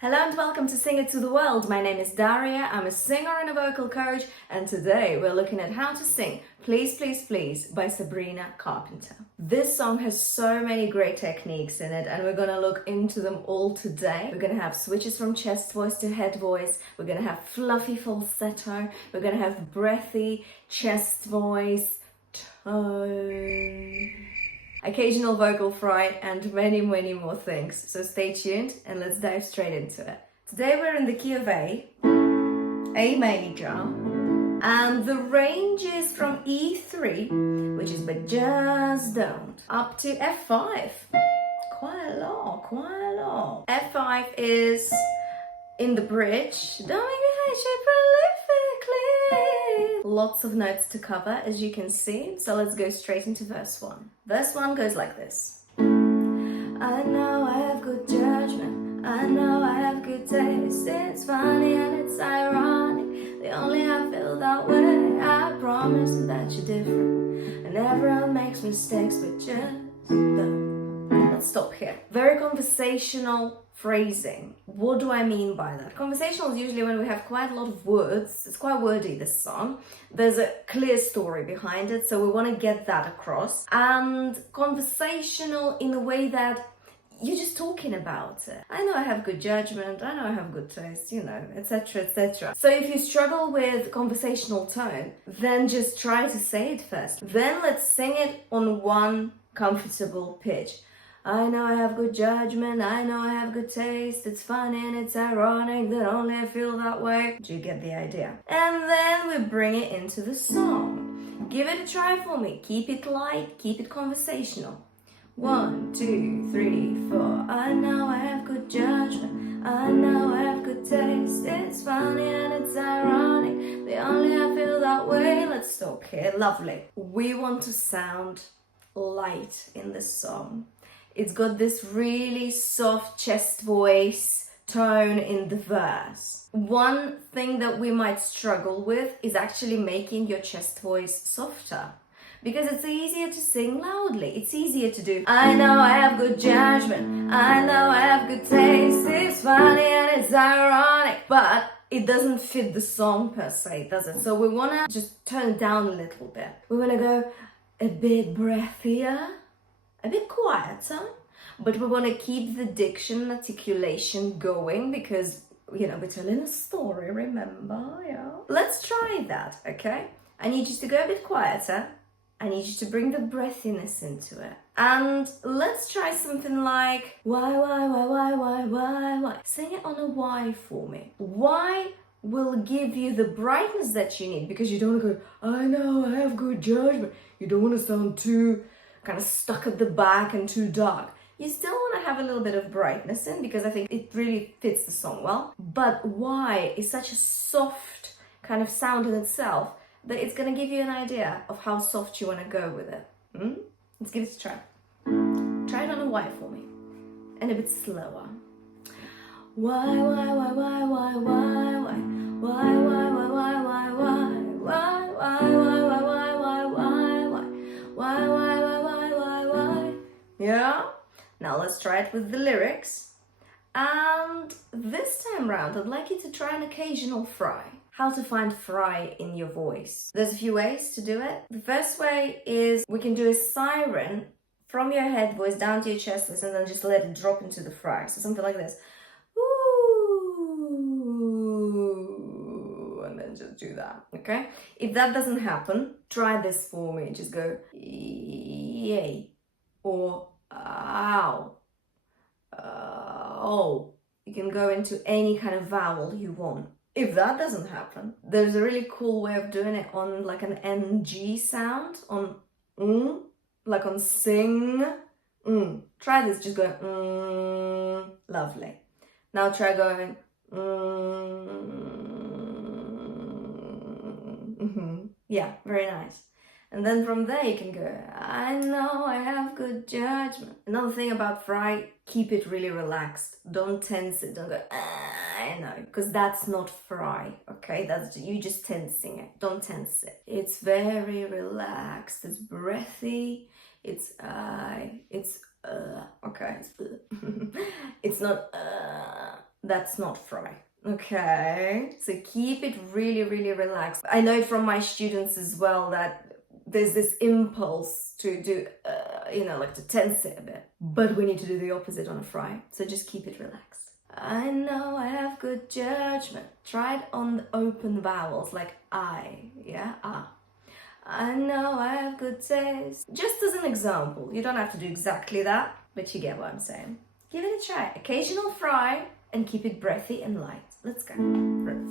Hello and welcome to Sing It to the World. My name is Daria, I'm a singer and a vocal coach, and today we're looking at how to sing Please, Please, Please by Sabrina Carpenter. This song has so many great techniques in it and we're going to look into them all today. We're going to have switches from chest voice to head voice, we're going to have fluffy falsetto, we're going to have breathy chest voice, tone, occasional vocal fry, and many more things. So stay tuned and let's dive straight into it. Today we're in the key of A major, and the range is from E3, which is but just don't, up to F5. Quite a lot. F5 is in the bridge. Don't make me hate you prolifically. Lots of notes to cover, as you can see. So let's go straight into verse 1. Verse 1 goes like this. I know I have good judgment, I know I have good taste. It's funny and it's ironic, the only I feel that way. I promise that you're different, and everyone makes mistakes, but just don't. Let's stop here. Very conversational phrasing. What do I mean by that? Conversational is usually when we have quite a lot of words. It's quite wordy, this song. There's a clear story behind it, so we want to get that across. And conversational in a way that you're just talking about it. I know I have good judgment, I know I have good taste, etc, etc. So if you struggle with conversational tone, then just try to say it first. Then let's sing it on one comfortable pitch. I know I have good judgment, I know I have good taste. It's funny and it's ironic that only I feel that way. Do you get the idea? And then we bring it into the song. Give it a try for me. Keep it light, keep it conversational. 1, 2, 3, 4. I know I have good judgment, I know I have good taste. It's funny and it's ironic, the only I feel that way. Let's stop here. Lovely. We want to sound light in this song. It's got this really soft chest voice tone in the verse. One thing that we might struggle with is actually making your chest voice softer, because it's easier to sing loudly. It's easier to do, I know I have good judgment, I know I have good taste, it's funny and it's ironic, but it doesn't fit the song per se, does it? So we want to just turn it down a little bit. We want to go a bit breathier, a bit quieter, but we want to keep the diction, articulation going, because, we're telling a story, remember? Yeah. Let's try that, okay? I need you to go a bit quieter. I need you to bring the breathiness into it. And let's try something like, why? Sing it on a Y for me. Y will give you the brightness that you need, because you don't want to go, I know I have good judgment. You don't want to sound too kind of stuck at the back and too dark. You still want to have a little bit of brightness in, because I think it really fits the song well. But Y is such a soft kind of sound in itself that it's going to give you an idea of how soft you want to go with it. Let's give it a try. Try it on a Y for me. And a bit slower. Why? Yeah? Now let's try it with the lyrics. And this time round, I'd like you to try an occasional fry. How to find fry in your voice. There's a few ways to do it. The first way is we can do a siren from your head voice down to your chest voice, and then just let it drop into the fry. So something like this. Ooh, and then just do that, okay? If that doesn't happen, try this for me. Just go yay or ow. Oh. You can go into any kind of vowel you want. If that doesn't happen, there's a really cool way of doing it on like an NG sound, on like on sing. Try this, just go lovely. Now try going yeah, very nice. And then from there you can go, I know I have good judgment. Another thing about fry, keep it really relaxed. Don't tense it, don't go, I know, because that's not fry, okay? That's you just tensing it. Don't tense it. It's very relaxed, it's breathy, it's okay, it's not That's not fry. Okay, so keep it really, really relaxed. I know it from my students as well that there's this impulse to do, like to tense it a bit. But we need to do the opposite on a fry. So just keep it relaxed. I know I have good judgment. Try it on the open vowels like I, yeah, ah. I know I have good taste. Just as an example, you don't have to do exactly that, but you get what I'm saying. Give it a try. Occasional fry and keep it breathy and light. Let's go.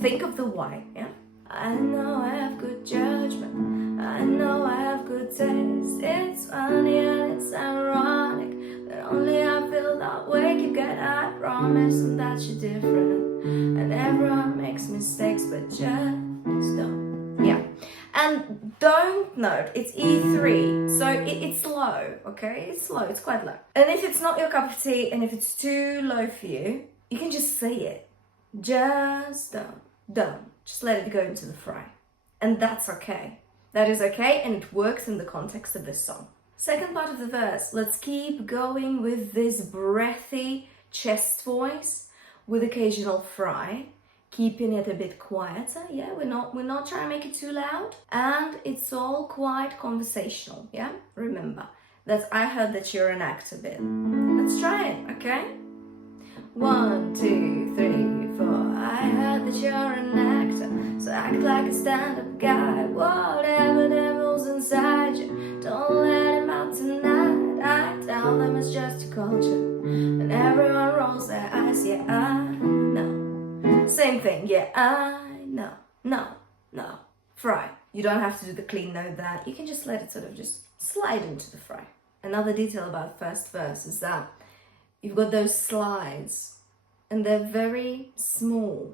Think of the Y, yeah? I know I have good judgment. I know I have good taste. It's funny and it's ironic that only I feel that way. Keep getting, I promise, and that you're different. And everyone makes mistakes, but just don't. Yeah. And don't note, it's E3, so it's low, okay? It's low, it's quite low. And if it's not your cup of tea, and if it's too low for you, you can just say it. Just don't. Just let it go into the fry. And that's okay. That is okay, and it works in the context of this song. Second part of the verse, let's keep going with this breathy chest voice with occasional fry. Keeping it a bit quieter, yeah? We're not trying to make it too loud. And it's all quite conversational, yeah? Remember, that I heard that you're an actor bit. Let's try it, okay? 1, 2, 3, 4. I heard that you're an actor, so act like a stand-up guy. Whatever devil's inside you, don't let him out tonight. I tell them it's just a culture, and everyone rolls their eyes, yeah, I know. Same thing, yeah, I know. No. Fry. You don't have to do the clean note there. You can just let it sort of just slide into the fry. Another detail about first verse is that you've got those slides and they're very small,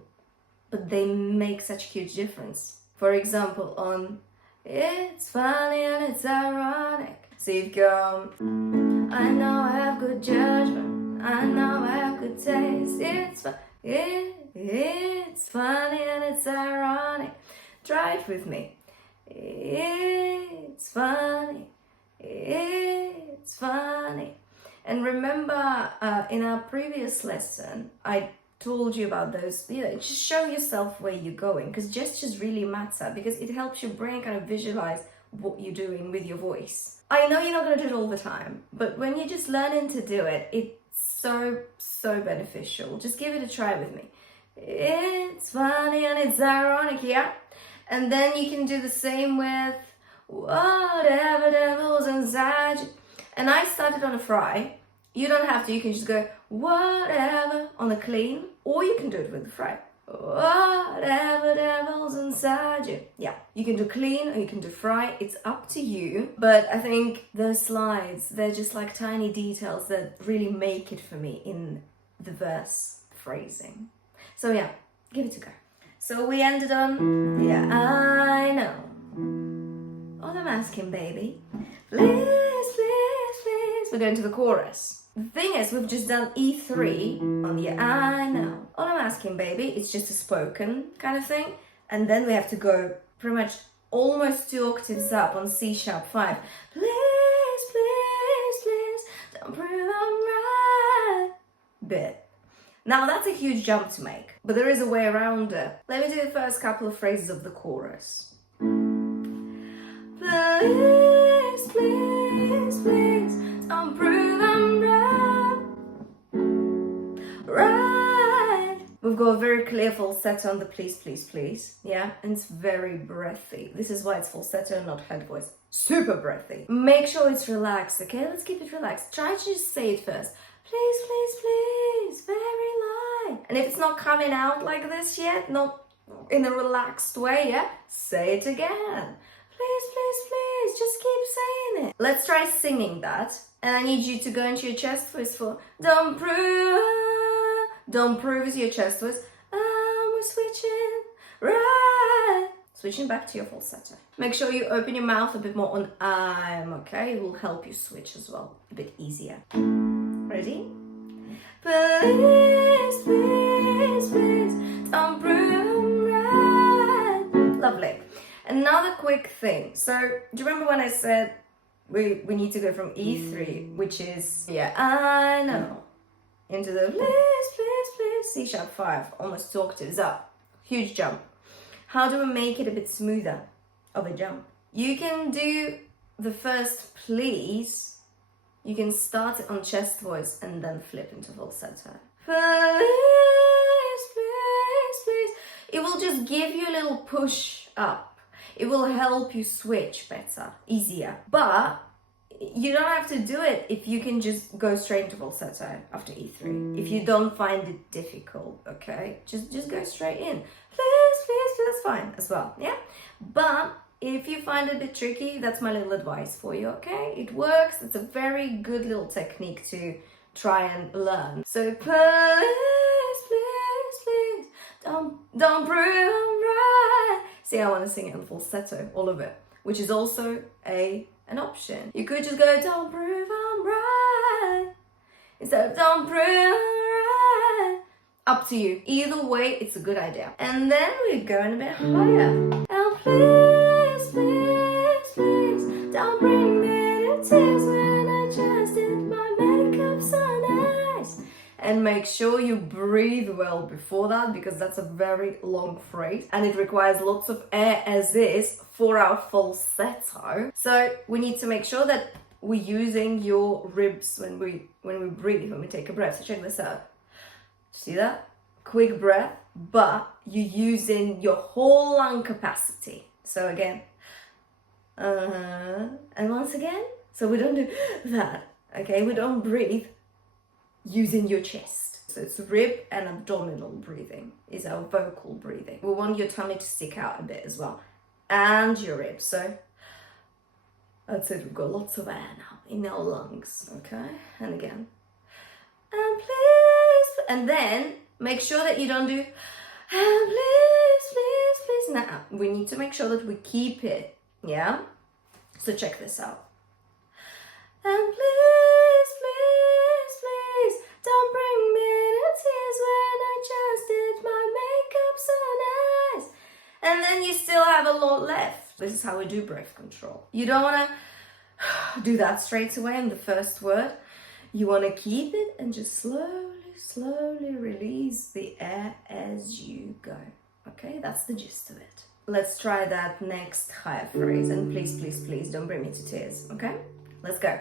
but they make such a huge difference. For example, on it's funny and it's ironic. So you've got, I know I have good judgment. I know I have good taste. It's funny and it's ironic. Try it with me. It's funny. It's funny. And remember, in our previous lesson, I told you about those, just show yourself where you're going, because gestures really matter, because it helps your brain kind of visualize what you're doing with your voice. I know you're not going to do it all the time, but when you're just learning to do it, it's so beneficial. Just give it a try with me. It's funny and it's ironic, yeah? And then you can do the same with whatever devil's inside you. And I started on a fry. You don't have to, you can just go whatever on a clean, or you can do it with the fry. Whatever devil's inside you. Yeah, you can do clean or you can do fry. It's up to you. But I think those slides, they're just like tiny details that really make it for me in the verse phrasing. So yeah, give it a go. So we ended on, yeah, I know. All I'm asking, baby, please, please, please. We're going to the chorus. The thing is, we've just done E3 on the I know. All I'm asking, baby, it's just a spoken kind of thing. And then we have to go pretty much almost 2 octaves up on C#5. Please, please, please, don't prove I'm right. Bit. Now that's a huge jump to make, but there is a way around it. Let me do the first couple of phrases of the chorus. Please, please, please, don't prove I'm right. We've got a very clear falsetto on the please, please, please, yeah? And it's very breathy. This is why it's falsetto and not head voice. Super breathy. Make sure it's relaxed, okay? Let's keep it relaxed. Try to just say it first. Please, please, please, very light. And if it's not coming out like this yet, not in a relaxed way, yeah? Say it again. Please, please, please, just keep saying it. Let's try singing that. And I need you to go into your chest voice for don't prove is your chest voice. We're switching right. Switching back to your falsetto. Make sure you open your mouth a bit more on I'm, okay? It will help you switch as well, a bit easier. Ready? Please, please, please, don't prove right. Lovely. Another quick thing. So, do you remember when I said we need to go from E3, which is, yeah, I know, into the please, please, please. C sharp 5, almost 2 octaves up. Huge jump. How do we make it a bit smoother of a jump? You can do the first please. You can start it on chest voice and then flip into falsetto. Please, please, please. It will just give you a little push up. It will help you switch better, easier. But you don't have to do it if you can just go straight into falsetto after E3. If you don't find it difficult, okay? Just go straight in. Please, please, please, that's fine as well, yeah? But if you find it a bit tricky, that's my little advice for you, okay? It works. It's a very good little technique to try and learn. So please, please, please, don't prove I'm right. See, I want to sing it in falsetto, all of it, which is also an option. You could just go, don't prove I'm right, instead of don't prove I'm right. Up to you. Either way, it's a good idea. And then we go in a bit higher. Oh, please, please, please, don't bring me to tears when I just did my makeup so nice. And make sure you breathe well before that, because that's a very long phrase and it requires lots of air as is for our falsetto. So we need to make sure that we're using your ribs when we breathe, when we take a breath. So check this out. See that? Quick breath, but you're using your whole lung capacity. So again, and once again, so we don't do that, okay? We don't breathe using your chest. So it's rib and abdominal breathing is our vocal breathing. We want your tummy to stick out a bit as well, and your ribs. So that's it, we've got lots of air now in our lungs, okay? And again, and please, and then make sure that you don't do, and please, please, please. Now, we need to make sure that we keep it, yeah? So check this out. And please, please, please, don't bring me to tears when I just did my makeup so nice. And then you still have a lot left. This is how we do breath control. You don't want to do that straight away in the first word. You want to keep it and just slowly release the air as you go. Okay, that's the gist of it. Let's try that next higher phrase. And please, please, please, don't bring me to tears. Okay, let's go.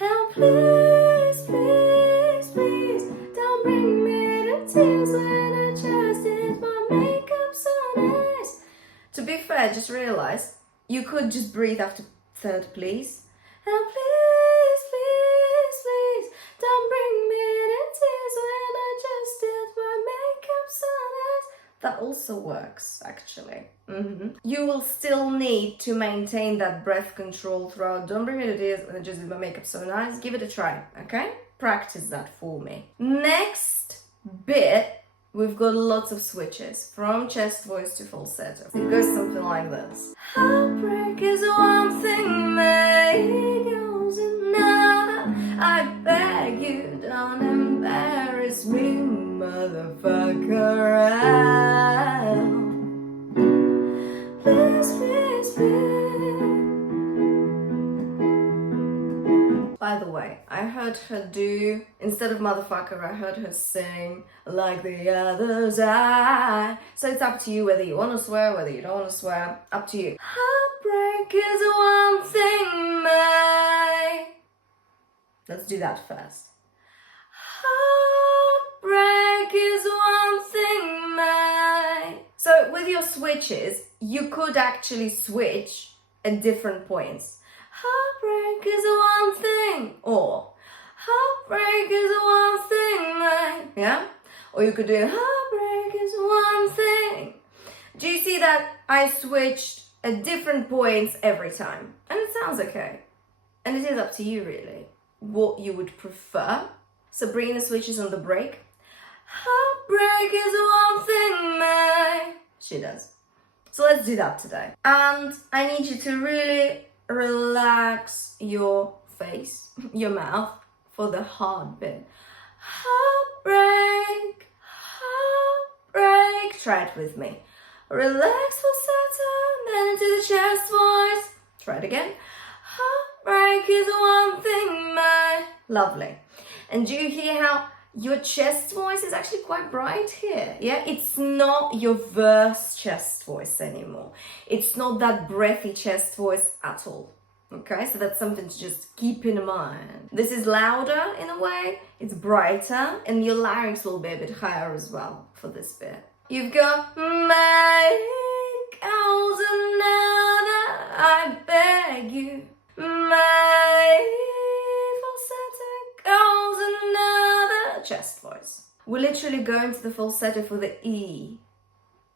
And please, please, please, don't bring me to tears when I just did my makeup so nice. To be fair, just realize you could just breathe after third please. And please, please, please, don't bring me to tears when I just did my makeup so nice. That also works, actually. You will still need to maintain that breath control throughout. Don't bring me to tears when I just did my makeup so nice. Give it a try, okay? Practice that for me. Next bit, we've got lots of switches from chest voice to falsetto. It goes something like this. Heartbreak is one thing, maybe goes another. I beg you, don't embarrass me, motherfucker. Please, please, please. By the way, I heard her do, instead of motherfucker, I heard her sing like the others. So it's up to you whether you want to swear, whether you don't want to swear. Up to you. Heartbreak is one thing, mate. Let's do that first. Heartbreak is one thing, mate. So with your switches, you could actually switch at different points. Heartbreak is one thing, or heartbreak is one thing, mate. Yeah? Or you could do heartbreak is one thing. Do you see that I switched at different points every time? And it sounds okay. And it is up to you, really, what you would prefer. Sabrina switches on the break. Heartbreak is one thing, mate. She does. So let's do that today. And I need you to really relax your face, your mouth, for the hard bit. Heartbreak, heartbreak. Try it with me. Relax falsetto, then into the chest voice. Try it again. Heartbreak is one thing, mate. Lovely. And do you hear how your chest voice is actually quite bright here. Yeah, it's not your verse chest voice anymore. It's not that breathy chest voice at all. Okay, so that's something to just keep in mind. This is louder in a way, it's brighter, and your larynx will be a bit higher as well for this bit. You've got my goes another, I beg you. My falsetto goes another. Chest voice. We're literally going to the falsetto for the E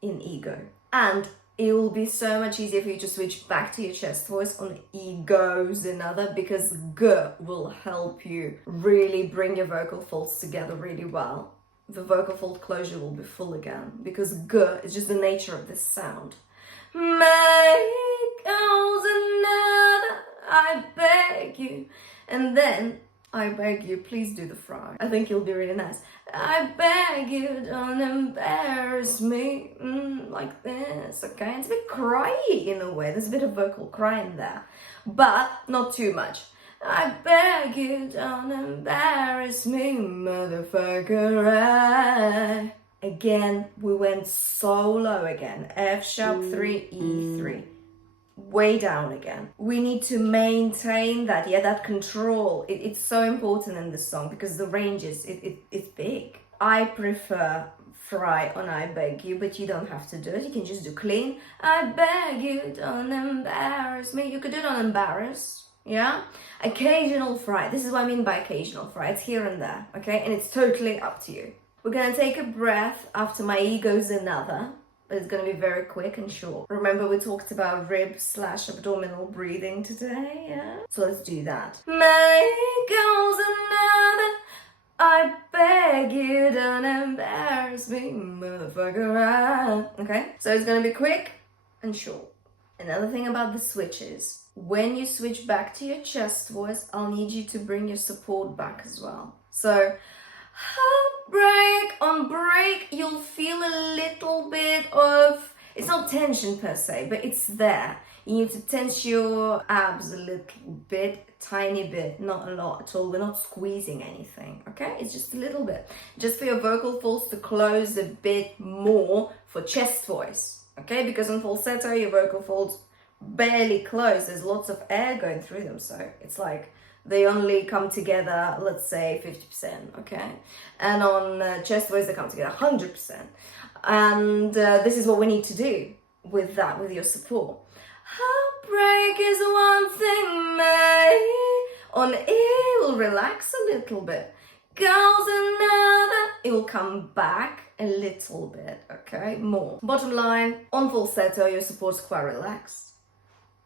in ego. And it will be so much easier for you to switch back to your chest voice on E goes another, because G will help you really bring your vocal folds together really well. The vocal fold closure will be full again, because G is just the nature of this sound. My goes another, I beg you. And then, I beg you, please do the fry. I think it'll be really nice. I beg you, don't embarrass me. Like this, okay? It's a bit cryy in a way. There's a bit of vocal cry in there, but not too much. I beg you, don't embarrass me, motherfucker. Again, we went so low again. F sharp 3, E3. Way down again. We need to maintain that, that control. It's so important in this song because the range is, it's big. I prefer fry on I beg you, but you don't have to do it. You can just do clean. I beg you, don't embarrass me. You could do it on embarrass, yeah? Occasional fry. This is what I mean by occasional fry. It's here and there, okay? And it's totally up to you. We're gonna take a breath after my E goes another. It's going to be very quick and short. Remember we talked about rib/abdominal breathing today, yeah? So let's do that. My goes another, I beg you, don't embarrass me, motherfucker. Okay, so it's going to be quick and short. Another thing about the switches, when you switch back to your chest voice, I'll need you to bring your support back as well. So, break on break, you'll feel a little bit of, it's not tension per se, but it's there. You need to tense your abs a little bit, tiny bit, not a lot at all. We're not squeezing anything, okay? It's just a little bit. Just for your vocal folds to close a bit more for chest voice, okay? Because on falsetto, your vocal folds barely close. There's lots of air going through them, so it's like they only come together, let's say 50%, okay? And on chest voice, they come together 100%. And this is what we need to do with that, with your support. Heartbreak is one thing, mate. On E, will relax a little bit. Goes another, it will come back a little bit, okay? More. Bottom line, on falsetto, your support's quite relaxed.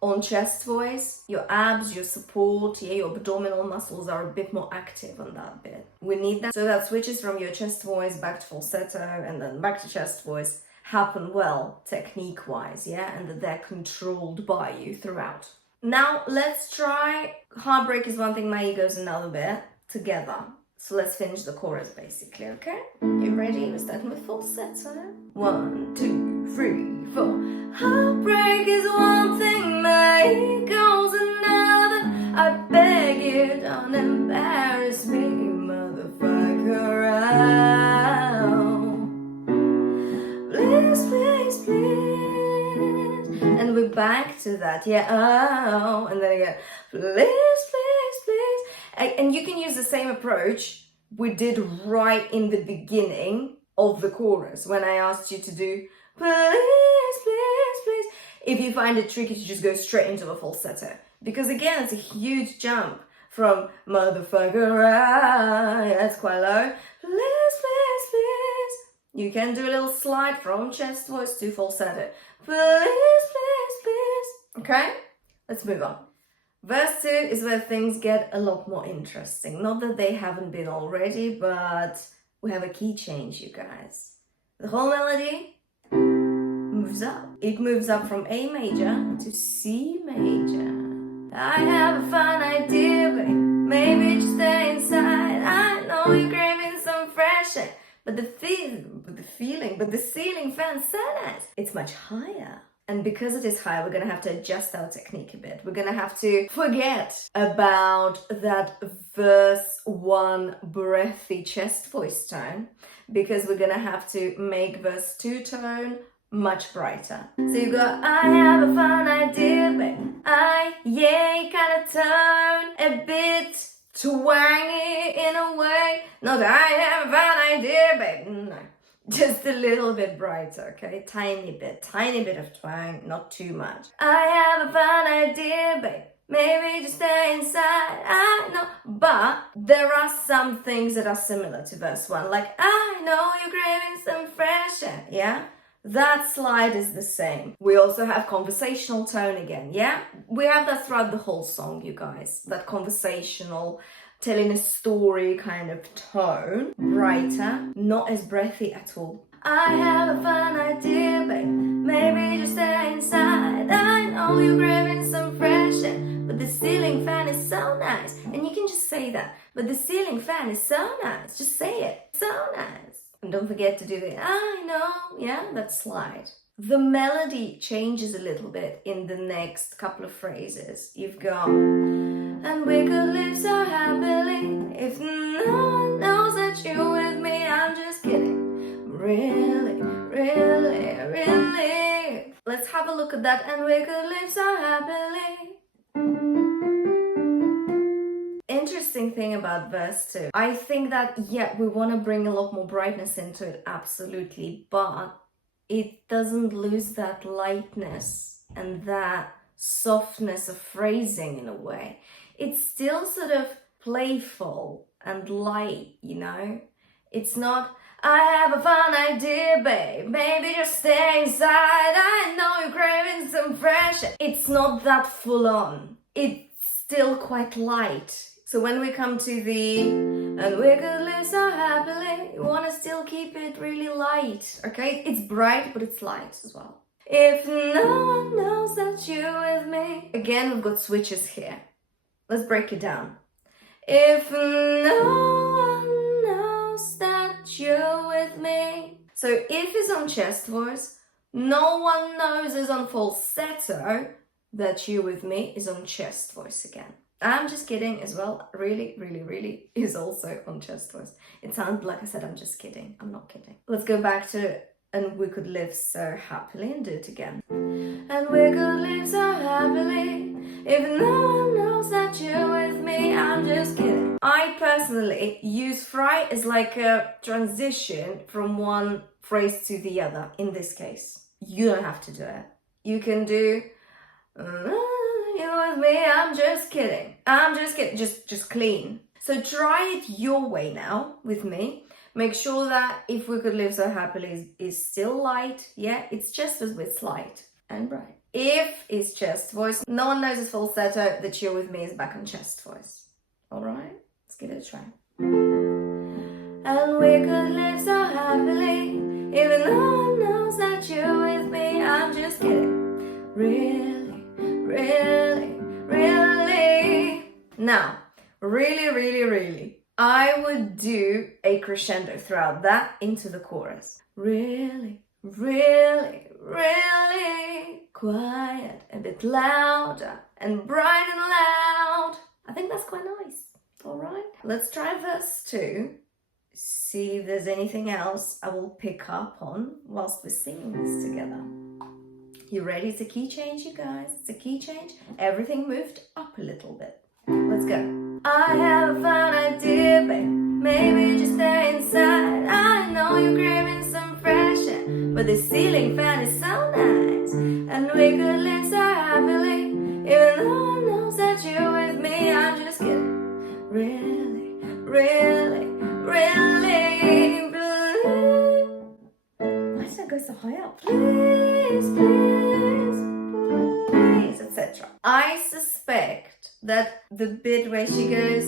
On chest voice, your abs, your support, your abdominal muscles are a bit more active on that bit. We need that. So that switches from your chest voice back to falsetto and then back to chest voice happen well, technique-wise, and that they're controlled by you throughout. Now, let's try Heartbreak is one thing, my ego's another bit, together. So let's finish the chorus, basically, okay? You ready? We're starting with falsetto. 1, 2, 3, 4. Heartbreak is one thing, my ego's another. I beg you, don't embarrass me, motherfucker. Please, please, please. And we're back to that, oh. And then again, please, please, please. And you can use the same approach we did right in the beginning of the chorus when I asked you to do please, please, please. If you find it tricky to just go straight into the falsetto, because again, it's a huge jump from motherfucker, that's quite low. Please, please, please. You can do a little slide from chest voice to falsetto. Please, please, please. Okay, let's move on. Verse 2 is where things get a lot more interesting. Not that they haven't been already, but we have a key change, you guys. The whole melody moves up. It moves up from A major to C major. I have a fun idea, babe. Maybe just stay inside. I know you're craving some fresh air, but the ceiling fan said it. It's much higher. And because it is high, we're going to have to adjust our technique a bit. We're going to have to forget about that verse 1 breathy chest voice tone, because we're going to have to make verse 2 tone much brighter. So you go, I have a fun idea, babe. Yeah, kind of tone, a bit twangy in a way. Not I have a fun idea, babe. No. Just a little bit brighter, okay? Tiny bit of twang, not too much. I have a fun idea, babe. Maybe just stay inside, I know. But there are some things that are similar to verse 1, like, I know you're craving some fresh air, yeah? That slide is the same. We also have conversational tone again, yeah? We have that throughout the whole song, you guys. That conversational, telling a story kind of tone. Brighter, not as breathy at all. I have a fun idea, babe. Maybe just stay inside. I know you're craving some fresh air, but the ceiling fan is so nice. And you can just say that. But the ceiling fan is so nice. Just say it. So nice. And don't forget to do the I know, yeah, that slide. The melody changes a little bit in the next couple of phrases. You've got, and we could live so happily if no one knows that you're with me. I'm just kidding. Really, really, really. Let's have a look at that. And we could live so happily. Interesting thing about verse 2. I think that, yeah, we want to bring a lot more brightness into it, absolutely, but it doesn't lose that lightness and that softness of phrasing in a way. It's still sort of playful and light, you know? It's not, I have a fun idea, babe. Maybe just stay inside. I know you're craving some fresh air. It's not that full on. It's still quite light. So when we come to the, and we could live so happily, you want to still keep it really light, okay? It's bright, but it's light as well. If no one knows that you're with me. Again, we've got switches here. Let's break it down. If no one knows that you're with me. So if is on chest voice, no one knows is on falsetto, that you're with me is on chest voice again. I'm just kidding as well. Really, really, really is also on chest voice. It sounds like I said I'm just kidding. I'm not kidding. Let's go back to and we could live so happily and do it again. And we could live so happily if no one knows that you're with me. I'm just kidding. I personally use fry as like a transition from one phrase to the other. In this case, you don't have to do it. You can do you're with me, I'm just kidding. I'm just kidding. Just clean. So try it your way now with me. Make sure that if we could live so happily is still light. Yeah, it's just as with light and bright. If it's chest voice, no one knows it's falsetto, that you're with me is back on chest voice. All right, let's give it a try. And we could live so happily, even no one knows that you're with me. I'm just kidding. Really, really, really. Now, really, really, really, I would do a crescendo throughout that into the chorus. Really, really, really quiet, a bit louder and bright and loud. I think that's quite nice. All right, let's try verse 2. See if there's anything else I will pick up on whilst we're singing this together. You ready? It's a key change, you guys. It's a key change. Everything moved up a little bit. Let's go. I have a fun idea, babe. Maybe just stay inside. I know you're craving some fresh air, but the ceiling fan is so nice. And we could live so happily, even no one knows that you're with me. I'm just kidding. Really, really, really believe. Why did I go so high up? Please, please, please, etc. I suspect that the bit where she goes,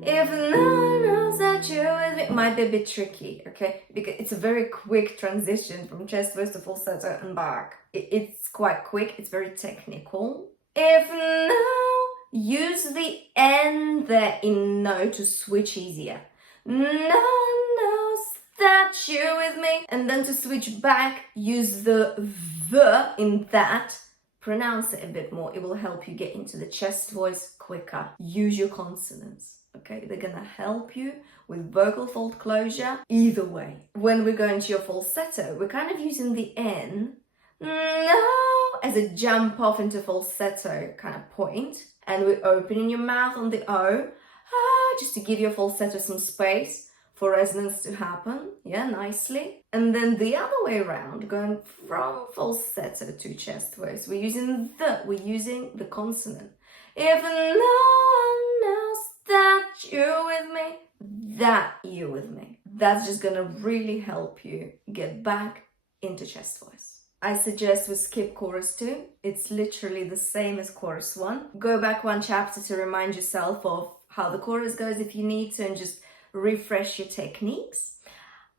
if no one knows that you're with me, might be a bit tricky, okay? Because it's a very quick transition from chest voice to falsetto and back. It's quite quick, it's very technical. If no, use the N there in no to switch easier. No one knows that you with me. And then to switch back, use the in that. Pronounce it a bit more. It will help you get into the chest voice quicker. Use your consonants, okay? They're gonna help you with vocal fold closure either way. When we go into your falsetto, we're kind of using the N, no, as a jump off into falsetto kind of point. And we're opening your mouth on the O, just to give your falsetto some space for resonance to happen, yeah, nicely. And then the other way around, going from falsetto to chest voice, we're using the consonant. If no one knows that you're with me, that you're with me. That's just gonna really help you get back into chest voice. I suggest we skip chorus 2. It's literally the same as chorus 1. Go back one chapter to remind yourself of how the chorus goes if you need to, and just refresh your techniques.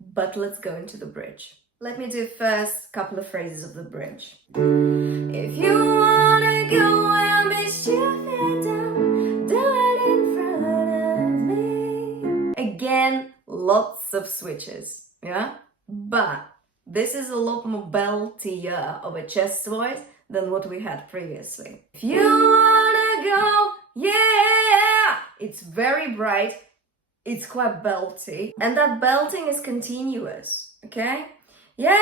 But let's go into the bridge. Let me do first couple of phrases of the bridge. If you wanna go and be stupid, do it in front of me. Again, lots of switches, yeah? But this is a lot more beltier of a chest voice than what we had previously. If you wanna go, yeah! It's very bright. It's quite belty, and that belting is continuous, okay? Yeah.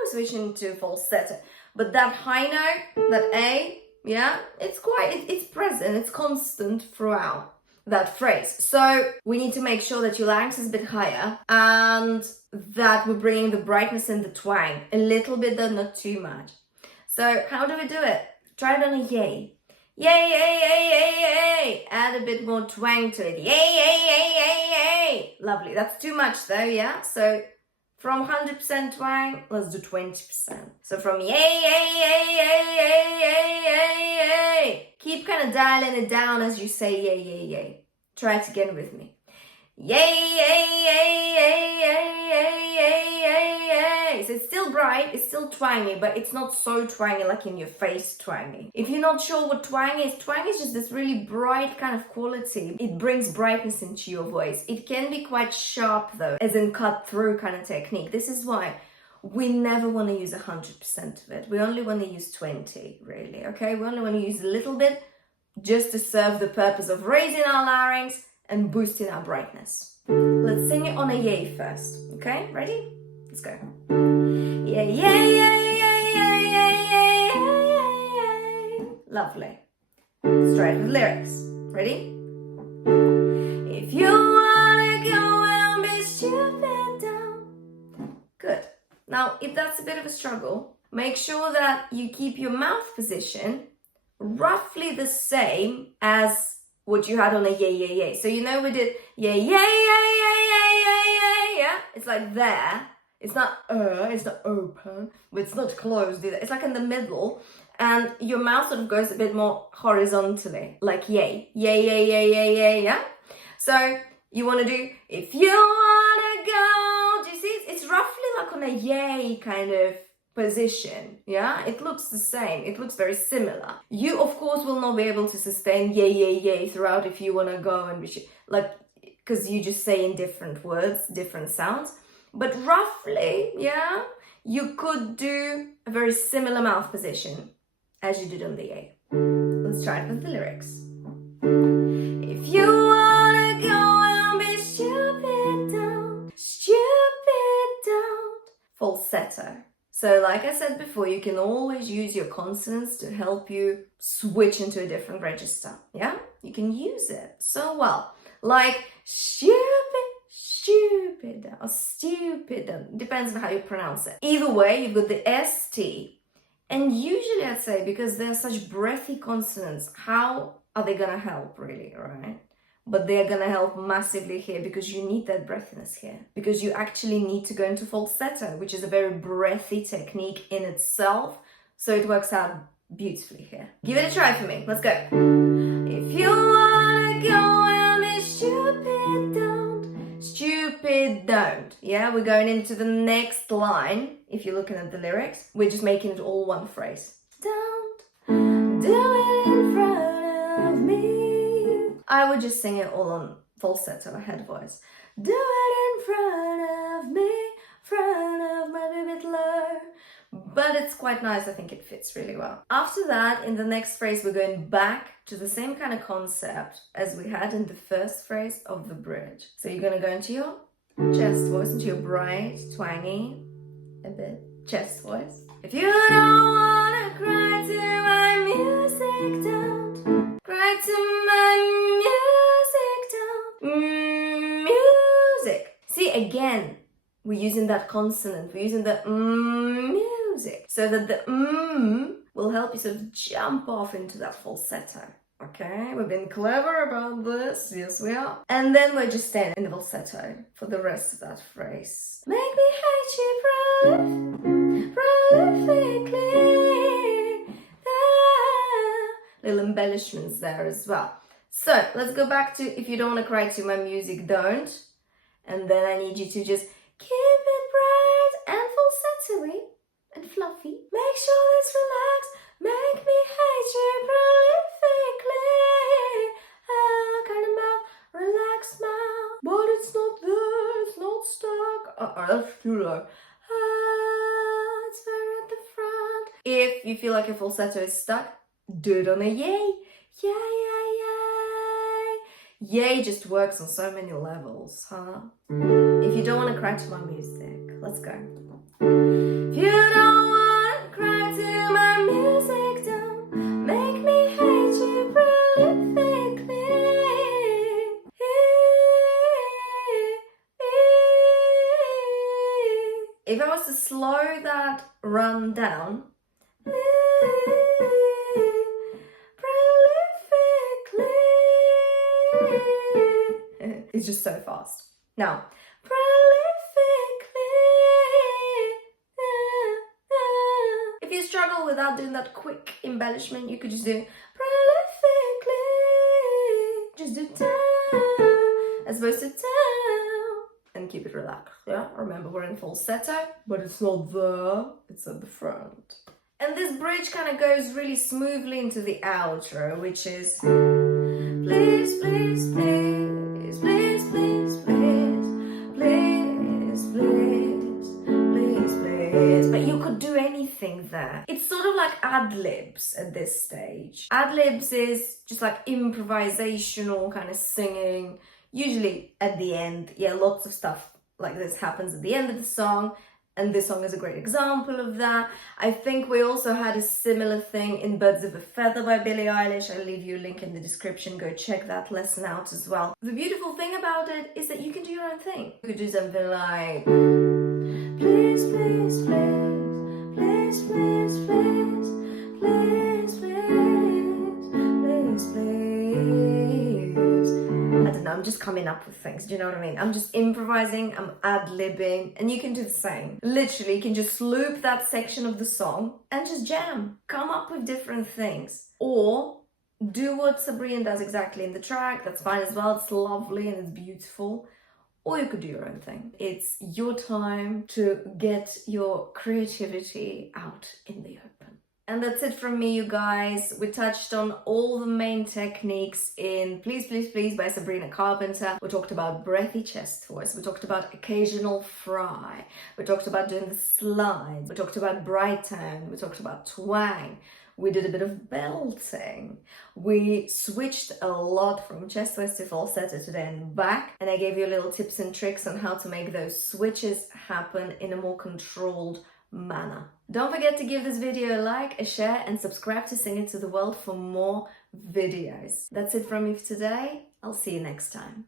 We're switching to falsetto, but that high note, that A, yeah, it's present, it's constant throughout that phrase. So we need to make sure that your larynx is a bit higher, and that we're bringing the brightness and the twang a little bit, though not too much. So how do we do it? Try it on a yay. Yay, yay, yay, yay, yay. Add a bit more twang to it. Yay, yay, yay, yay, yay. Lovely. That's too much though, yeah? So from 100% twang, let's do 20%. So from yay, yay, yay, yay, yay, yay, yay, yay. Keep kind of dialing it down as you say yay, yay, yay. Try it again with me. Yay, yay, yay, yay, yay, yay, yay, yay, yay. So it's still bright, it's still twangy, but it's not so twangy like in your face twangy. If you're not sure what twang is just this really bright kind of quality. It brings brightness into your voice. It can be quite sharp though, as in cut through kind of technique. This is why we never want to use 100% of it. We only want to use 20, really, okay? We only want to use a little bit just to serve the purpose of raising our larynx and boosting our brightness. Let's sing it on a yay first, okay? Ready? Let's go. Yeah, yeah, yeah, yeah, yeah, yeah, yeah, yeah, yeah. Lovely. Let's try it with lyrics. Ready? If you wanna go and be stupid down. Good. Now, if that's a bit of a struggle, make sure that you keep your mouth position roughly the same as what you had on a yay, yay, yay. So you know we did yay, yay, yay, yay, yay, yay, yay, yeah? It's like there. It's not it's not open, but it's not closed either. It's like in the middle, and your mouth sort of goes a bit more horizontally, like yay, yay, yay, yay, yay, yay, yeah? So you want to do, if you want to go, do you see? It's roughly like on a yay kind of position, yeah? It looks the same, it looks very similar. You of course will not be able to sustain yay, yay, yay throughout if you want to go and be like, because you just say in different words, different sounds. But roughly, yeah, you could do a very similar mouth position as you did on the yay. Let's try it with the lyrics. If you wanna go and be stupid, don't, falsetto. So like I said before, you can always use your consonants to help you switch into a different register, yeah? You can use it so well. Like stupid, or stupid, depends on how you pronounce it. Either way, you've got the ST. And usually I'd say, because they're such breathy consonants, how are they gonna help really, right? But they're gonna help massively here because you need that breathiness here. Because you actually need to go into falsetto, which is a very breathy technique in itself. So it works out beautifully here. Give it a try for me. Let's go. If you wanna go and be stupid, don't. Yeah, we're going into the next line. If you're looking at the lyrics, we're just making it all one phrase. Don't do it in front of me. I would just sing it all on falsetto, head voice. Do it in front of me, front of my bit low. But it's quite nice, I think it fits really well. After that, in the next phrase, we're going back to the same kind of concept as we had in the first phrase of the bridge. So you're going to go into your chest voice, into your bright, twangy, a bit chest voice. If you don't wanna cry to my music, don't cry to my music, don't music. See, again, we're using that consonant, we're using the music, so that the will help you sort of jump off into that falsetto. Okay, we've been clever about this, yes we are. And then we're just staying in the falsetto for the rest of that phrase. Make me hate you prolifically. Little embellishments there as well. So let's go back to if you don't want to cry to my music, don't. And then I need you to just keep it bright and falsetto-y and fluffy. Make sure it's relaxed. Make me hate you prolifically. Kind of mouth, relax mouth. But it's not there, it's not stuck. That's too low. It's very at the front. If you feel like your falsetto is stuck, do it on a yay. Yay, yay, yay. Yay just works on so many levels, huh? If you don't want to cry to my music, let's go. If you don't want to cry to my music, don't make me hate you prolifically. If I was to slow that run down, it's just so fast. Now, if you struggle without doing that quick embellishment, you could just do prolifically. Just do down as opposed to down and keep it relaxed. Yeah, remember we're in falsetto, but it's not there, it's at the front. And this bridge kind of goes really smoothly into the outro, which is please, please, please, please, please, please, please, please, please, please. But you could do anything there. It's sort of like ad-libs at this stage. Ad-libs is just like improvisational kind of singing, usually at the end. Yeah, lots of stuff like this happens at the end of the song. And this song is a great example of that. I think we also had a similar thing in Birds of a Feather by Billie Eilish. I'll leave you a link in the description. Go check that lesson out as well. The beautiful thing about it is that you can do your own thing. You could do something like please, please, please, please, please, please, please, please, please, please. I don't know, I'm just coming up with things, do you know what I mean? I'm just improvising, I'm ad-libbing, and you can do the same. Literally, you can just loop that section of the song and just jam. Come up with different things. Or do what Sabrina does exactly in the track, that's fine as well, it's lovely and it's beautiful. Or you could do your own thing. It's your time to get your creativity out in the open. And that's it from me, you guys. We touched on all the main techniques in Please, Please, Please by Sabrina Carpenter. We talked about breathy chest voice. We talked about occasional fry. We talked about doing the slides. We talked about bright tone. We talked about twang. We did a bit of belting. We switched a lot from chest voice to falsetto today and back. And I gave you little tips and tricks on how to make those switches happen in a more controlled manner. Don't forget to give this video a like, a share, and subscribe to Sing It to the World for more videos. That's it from me for today. I'll see you next time.